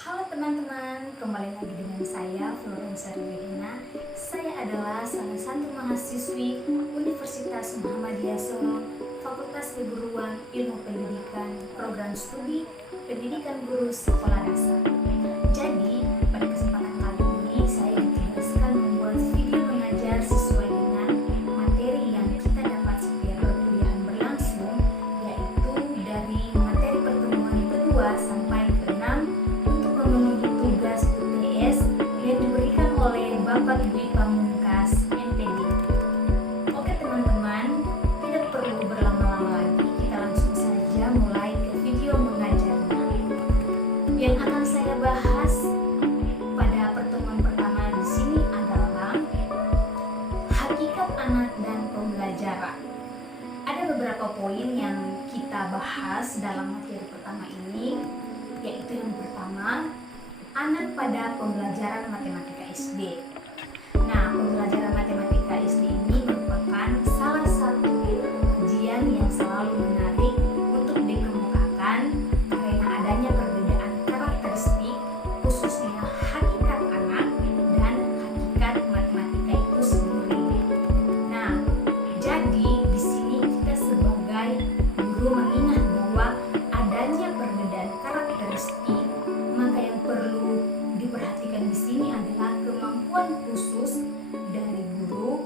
Halo teman-teman, kembali lagi dengan saya Florence Ridina. Saya adalah salah satu mahasiswi Universitas Muhammadiyah Solo, Fakultas Keguruan Ilmu Pendidikan, Program Studi Pendidikan Guru Sekolah Dasar. Jadi, pada kesempatan kali ini saya ditugaskan membuat video mengajar sesuai dengan materi yang kita dapat setiap perkuliahan berlangsung, yaitu dari materi pertemuan kedua sampai ke-6 untuk memenuhi tugas UTS yang diberikan oleh Bapak Dwi Pamungkas MPD. Oke teman-teman, tidak perlu berlama-lama lagi, kita langsung saja mulai ke video mengajarnya. Yang akan saya bahas pada pertemuan pertama di sini adalah hakikat anak dan pembelajaran. Ada beberapa poin yang kita bahas dalam materi pertama ini, yaitu yang pertama, anak pada pembelajaran matematika SD. Nah, pembelajaran matematika SD ini merupakan salah satu ujian yang selalu menarik untuk dikemukakan karena adanya perbedaan karakteristik, khususnya hakikat anak dan hakikat matematika itu sendiri. Nah, jadi di sini kita sebagai guru mengingat bahwa adanya perbedaan karakteristik, maka yang perlu diperhatikan di sini adalah kemampuan khusus dari guru,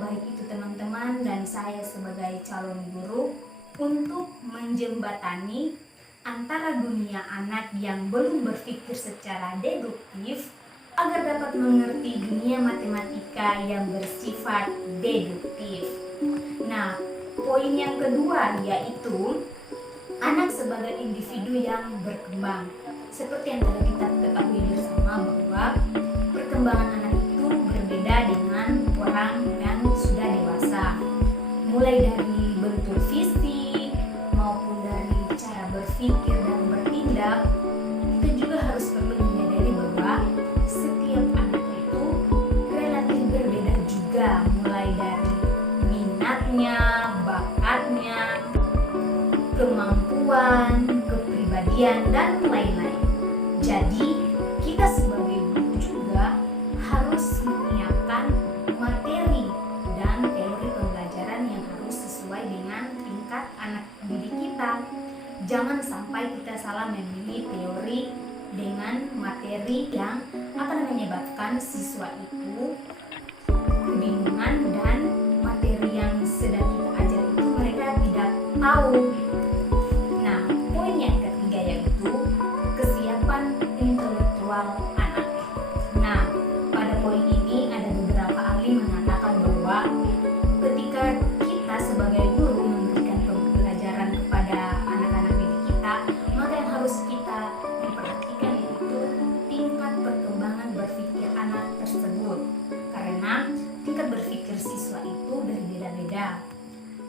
baik itu teman-teman dan saya sebagai calon guru, untuk menjembatani antara dunia anak yang belum berpikir secara deduktif agar dapat mengerti dunia matematika yang bersifat deduktif. Nah, poin yang kedua yaitu anak sebagai individu yang berkembang. Seperti yang telah kita ketahui bersama bahwa perkembangan anak itu berbeda dengan orang yang sudah dewasa. Mulai dari bentuk fisik maupun dari cara berpikir dan bertindak, kita juga harus perlu menyadari bahwa setiap anak itu relatif berbeda juga, mulai dari minatnya, bakatnya, kemampuan, kepribadian, dan lain-lain. Jadi, kita sebagai guru juga harus menyiapkan materi dan teori pembelajaran yang harus sesuai dengan tingkat anak didik kita. Jangan sampai kita salah memilih teori dengan materi yang akan menyebabkan siswa itu kebingungan dan materi yang sedang kita ajar itu mereka tidak tahu. Nah, poin yang ketiga yaitu kesiapan intelektual anak. Nah, pada poin ini ada beberapa ahli mengatakan bahwa ketika kita sebagai guru memberikan pembelajaran kepada anak-anak didik kita, maka yang harus kita perhatikan yaitu tingkat perkembangan berpikir anak tersebut. Karena tingkat berpikir siswa itu berbeda-beda.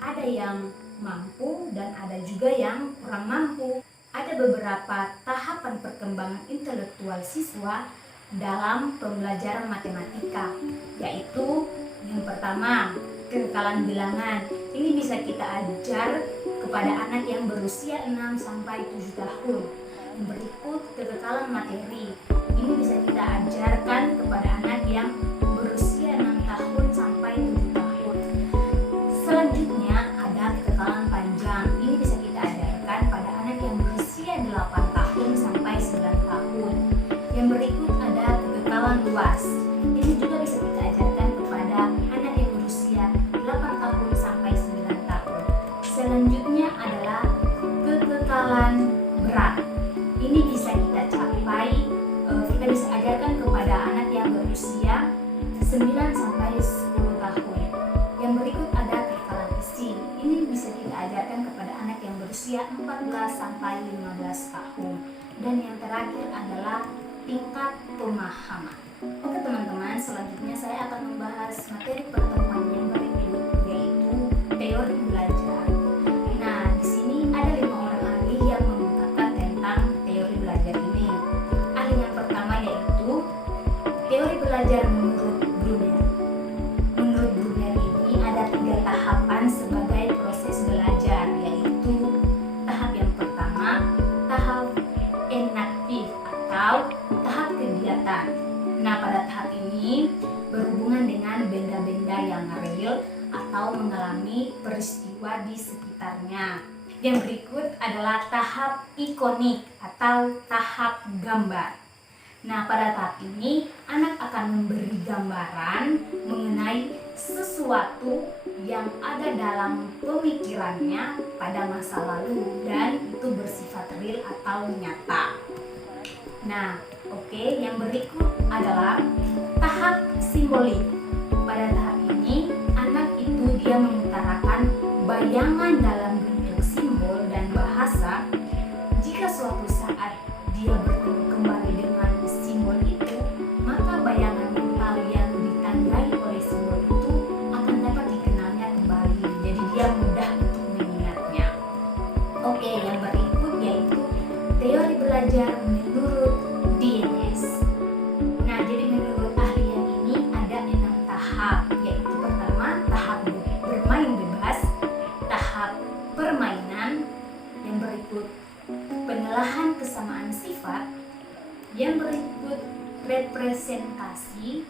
Ada yang mampu dan ada juga yang kurang mampu. Ada beberapa tahapan perkembangan intelektual siswa dalam pembelajaran matematika, yaitu yang pertama, kekekalan bilangan. Ini bisa kita ajar kepada anak yang berusia 6 sampai 7 tahun. Yang berikut, kekekalan materi. Ini bisa kita ajarkan kepada anak yang berusia 6 tahun sampai 7 tahun. Selanjutnya ada kekekalan panjang. Ini bisa kita ajarkan pada anak yang berusia 8 tahun sampai 9 tahun. Yang berikut ada kekekalan luas. Ini juga bisa kita ajarkan kepada anak yang berusia 8 tahun sampai 9 tahun. Selanjutnya adalah kekekalan berat. Ini bisa kita capai, kita bisa ajarkan kepada anak yang berusia 9 sampai 10 tahun. Yang berikut ada kekekalan isi. Ini bisa kita ajarkan kepada anak yang berusia 14 sampai 15 tahun. Dan yang terakhir adalah tingkat pemahaman. Oke teman-teman, selanjutnya saya akan membahas materi pertemuan yang berikut, yaitu teori belajar. Nah, di sini ada 5 orang ahli yang mengungkapkan tentang teori belajar ini. Ahli yang pertama yaitu teori belajar menurut Bruner. Menurut Bruner ini ada 3 tahapan sebagai proses belajar, yaitu tahap yang pertama, tahap enaktif dengan benda-benda yang real atau mengalami peristiwa di sekitarnya. Yang berikut adalah tahap ikonik atau tahap gambar. Nah, pada tahap ini anak akan memberi gambaran mengenai sesuatu yang ada dalam pemikirannya pada masa lalu dan itu bersifat real atau nyata. Nah, yang berikut adalah tahap simbolik. Pada tahap ini anak itu dia mengutarakan bayangan dalam bentuk simbol dan bahasa. Jika suatu saat dia bertemu kembali dengan simbol itu, maka bayangan mental yang ditandai oleh simbol itu akan dapat dikenalnya kembali. Jadi dia mudah untuk mengingatnya. Yang berikut yaitu teori belajar menurut DNS. Nah, jadi menurut ahlian ini ada 6 tahap, yaitu pertama tahap bermain bebas, tahap permainan, yang berikut penelahan kesamaan sifat, yang berikut representasi,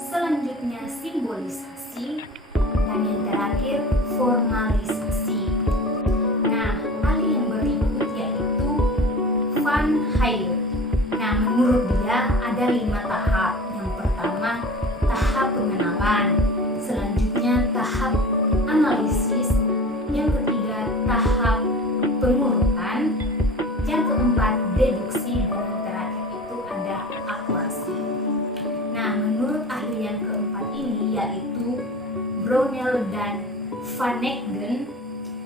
selanjutnya simbolisasi, dan yang terakhir formalisasi. Nah, ahli yang berikut yaitu Van Hayle. Nah, menurut dia ada 5 tahap. Yang pertama tahap pengenalan, selanjutnya tahap analisis, yang ketiga tahap pengurutan, yang keempat deduksi, dan yang terakhir itu ada akurasi. Nah, menurut ahli yang keempat ini yaitu Brownell dan Van Ekden,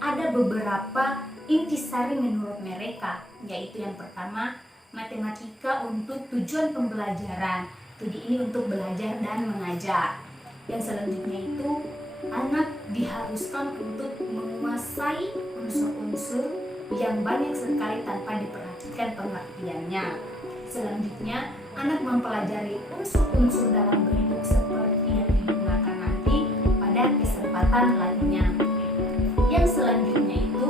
ada beberapa intisari menurut mereka, yaitu yang pertama matematika untuk tujuan pembelajaran. Jadi ini untuk belajar dan mengajar. Yang selanjutnya itu anak diharuskan untuk menguasai unsur-unsur yang banyak sekali tanpa diperhatikan pengertiannya. Selanjutnya anak mempelajari unsur-unsur dalam bentuk seperti yang digunakan nanti pada kesempatan lainnya. Yang selanjutnya itu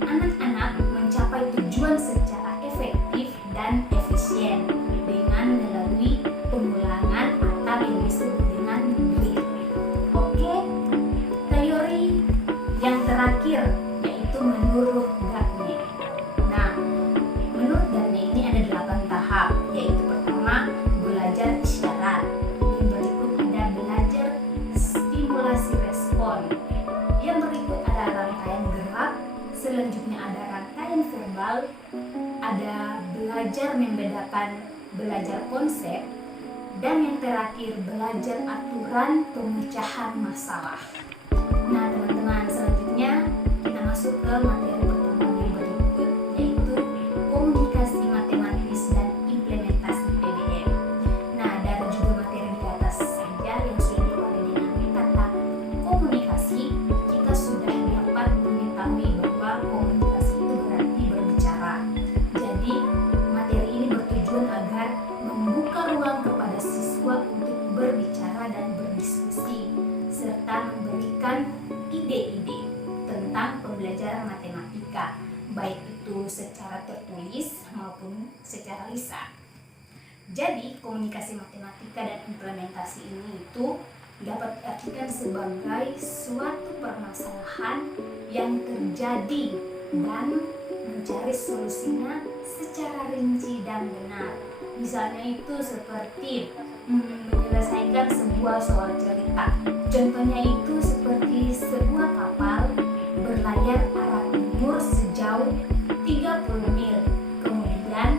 anak-anak mencapai tujuan secara efektif dan efisien dengan melalui pengulangan atau yang disebut dengan drill. Teori yang terakhir yaitu menurut Gartner. Nah, menurut Gartner ini ada 8 tahap, yaitu pertama belajar isyarat, yang berikut ada belajar stimulasi respon, yang berikut ada rangkaian gerak, selanjutnya ada rangkaian verbal, ada belajar membedakan belajar konsep, dan yang terakhir belajar aturan pemecahan masalah. Nah, teman-teman, selanjutnya kita masuk ke materi pertemuan yang berikut, yaitu komunikasi matematis dan implementasi PBM. Nah, dari judul materi di atas saja yang sudah diawali dengan kata komunikasi, kita sudah dapat mengetahui bahwa komunikasi itu berarti berbicara. Jadi, materi ini bertujuan agar membuka ruang kepada siswa untuk berbicara dan berdiskusi, serta memberikan ide-ide tentang pembelajaran matematika, baik itu secara tertulis maupun secara lisan. Jadi, komunikasi matematika dan implementasi ini itu dapat diartikan sebagai suatu permasalahan yang terjadi dan mencari solusinya secara rinci dan benar. Misalnya itu seperti menyelesaikan sebuah soal cerita. Contohnya itu seperti sebuah kapal berlayar arah timur sejauh 30 mil. Kemudian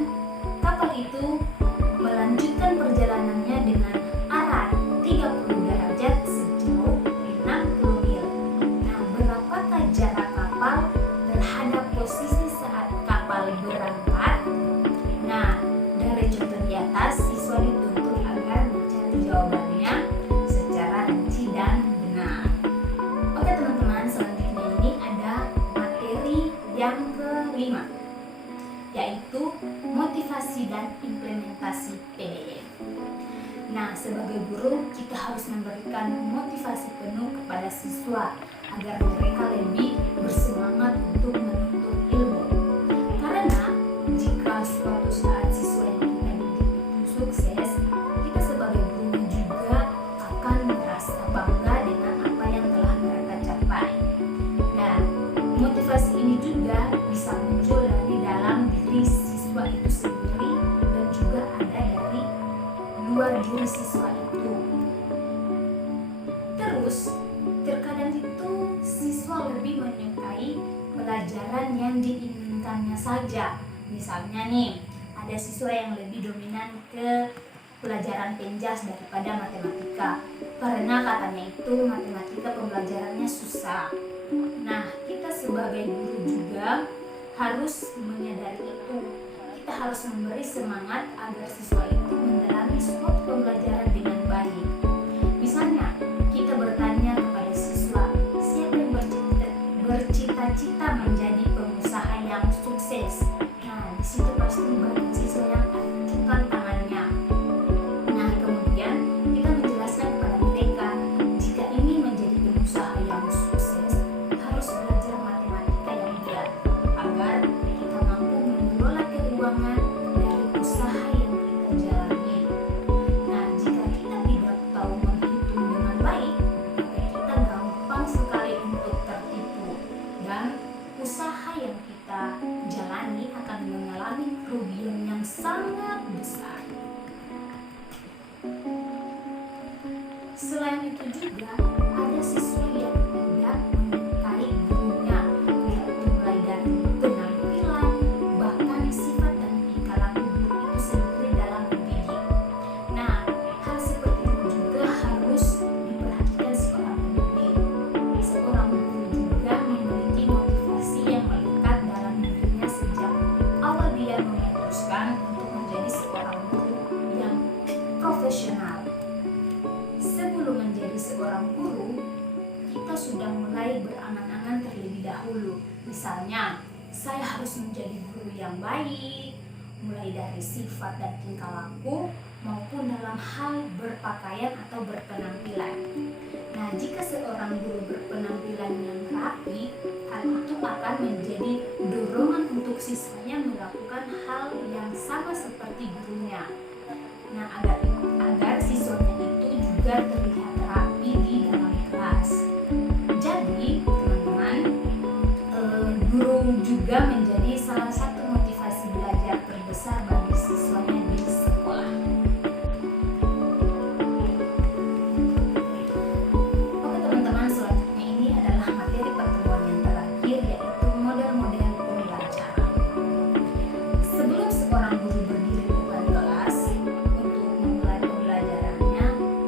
kapal itu melanjutkan perjalanannya dengan arah 30 derajat sejauh 60 mil. Nah, berapakah jarak kapal terhadap posisi saat kapal berangkat? Nah, dari contoh di atas, siswa dituntut agar mencari jawabannya secara rinci dan benar. Oke teman-teman, selanjutnya ini ada materi yang kelima, yaitu motivasi dan implementasi PDM. Nah, sebagai guru kita harus memberikan motivasi penuh kepada siswa agar mereka lebih bersemangat untuk menuntut ilmu. Karena jika suatu saat siswa yang kita didik itu sukses, kita sebagai guru juga akan diri siswa itu. Terus, terkadang itu siswa lebih menyukai pelajaran yang diinginkannya saja. Misalnya nih, ada siswa yang lebih dominan ke pelajaran penjas daripada matematika, karena katanya itu matematika pembelajarannya susah. Nah, kita sebagai guru juga harus menyadari itu. Kita harus memberi semangat agar siswa itu mendalami suatu pembelajaran dengan baik. Misalnya, kita bertanya kepada siswa, siapa yang bercita-cita menjadi pengusaha yang sukses? Nah, di situ pasti banyak siswa yang acungkan tangannya. Nah, kemudian kita menjelaskan kepada mereka, jika ingin menjadi pengusaha yang sukses, harus belajar matematika yang giat, agar kita mampu mengelola keuangan dari usaha yang kita jalani. Nah, jika kita tidak tahu menghitung dengan baik, maka kita gampang sekali untuk tertipu, dan usaha yang kita jalani akan mengalami kerugian yang sangat besar. Selain itu juga ada siswa yang tidak menyukai gurunya, yaitu mulai dari penampilan, bahkan sifat dan tingkah laku guru itu sendiri dalam mendidik. Nah, hal seperti itu juga harus diperhatikan seorang pendidik. Seorang guru juga memiliki motivasi yang melekat dalam dirinya sejak awal dia memutuskan untuk menjadi seorang guru yang profesional. Sebelum menjadi seorang guru, kita sudah mulai berangan-angan terlebih dahulu. Misalnya, saya harus menjadi guru yang baik, mulai dari sifat dan tingkah laku, maupun dalam hal berpakaian atau berpenampilan. Nah, jika seorang guru berpenampilan yang rapi, hal itu akan menjadi dorongan untuk siswanya melakukan hal yang sama seperti gurunya. Nah, agar siswanya itu juga terlihat rapi di dalam kelas. Jadi, teman-teman, guru juga menjadi salah satu motivasi belajar terbesar bagi siswanya di sekolah. Oke teman-teman, selanjutnya ini adalah materi pertemuan yang terakhir, yaitu model-model pembelajaran. Sebelum seorang guru berdiri di depan kelas untuk memulai pembelajarannya,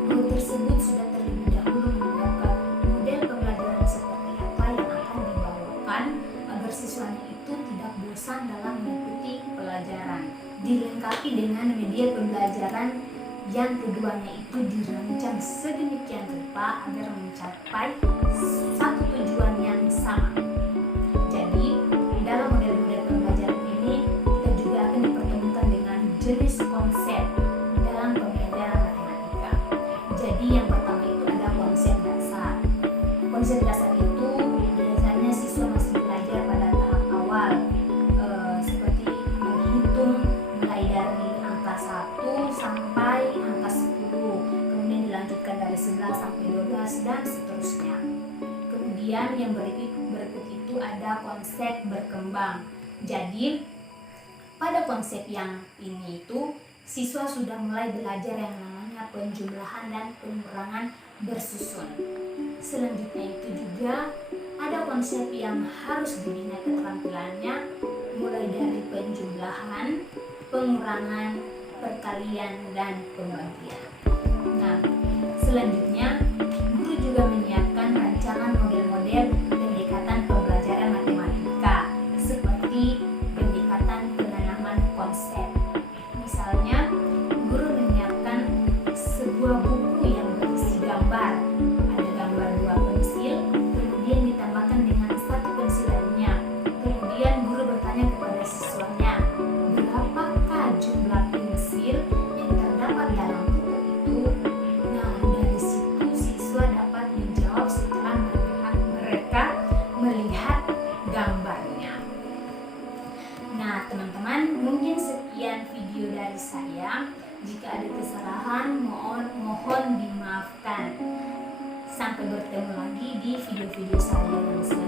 guru tersebut sudah terlebih dahulu menyiapkan model pembelajaran seperti apa yang akan dibawakan agar siswanya itu tidak bosan dalam mengikuti pelajaran. Dilengkapi dengan media pembelajaran yang keduanya itu dirancang sedemikian rupa agar mencapai satu tujuan yang sama. Jadi, dalam model-model pembelajaran ini kita juga akan dipertemukan dengan jenis konsep dalam pembelajaran matematika. Jadi, yang pertama itu ada konsep dasar. Konsep dasar itu biasanya siswa masih belajar pada tahap awal, seperti menghitung mulai dari angka 1 sampai angka 10, kemudian dilanjutkan dari 11 sampai 12 dan seterusnya. Kemudian yang berikut itu ada konsep berkembang. Jadi pada konsep yang ini itu siswa sudah mulai belajar yang namanya penjumlahan dan pengurangan bersusun. Selanjutnya itu juga ada konsep yang harus dibina keterampilannya, mulai dari penjumlahan, pengurangan, perkalian, dan pembagian. Nah, selanjutnya guru juga menyiapkan rancangan model-model pendekatan pembelajaran matematika seperti pendekatan penanaman konsep. Misalnya, guru menyiapkan sebuah buku yang berisi gambar. Ada gambar 2 pensil, kemudian ditambahkan dengan 1 pensil lainnya. Kemudian guru bertanya kepada siswanya, berapakah jumlah pensil yang terdapat dalam buku itu? Nah, dari situ siswa dapat menjawab setelah mereka melihat gambarnya. Nah, teman-teman, mungkin sekian video dari saya. Jika ada kesalahan, mohon dimaafkan. Sampai bertemu lagi di video-video saya yang selanjutnya.